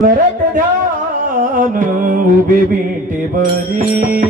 Vera Tanyan, Ubi Binti Bani.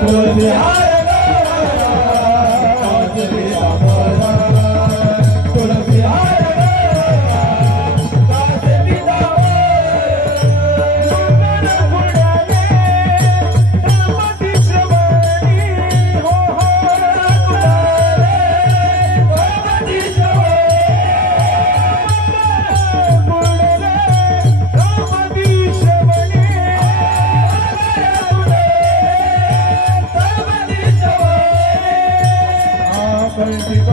보지 하여라 어디 সর্বিত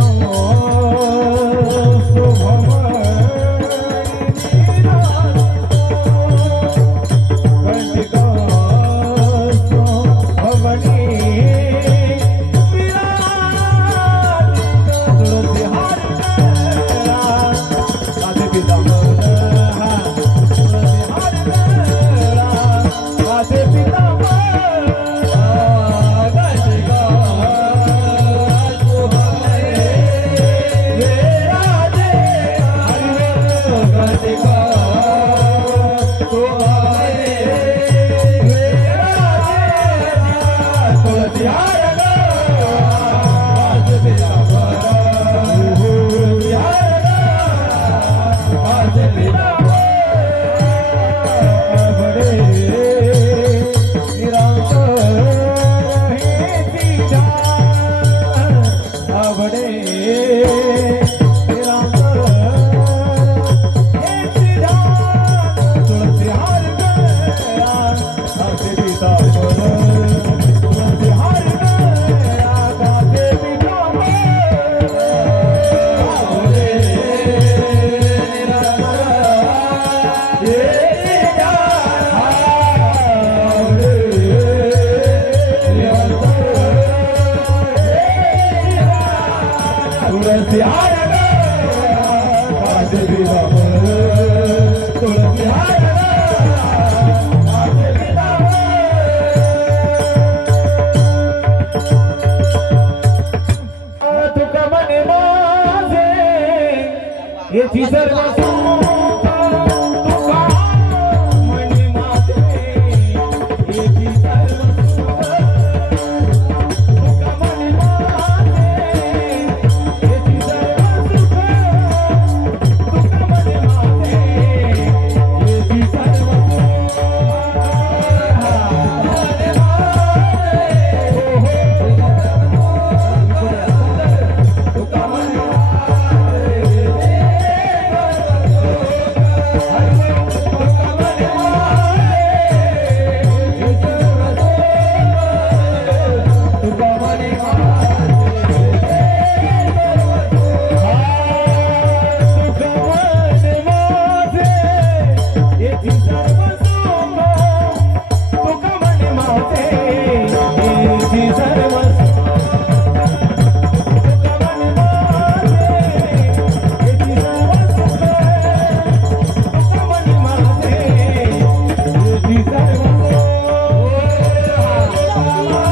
Oh.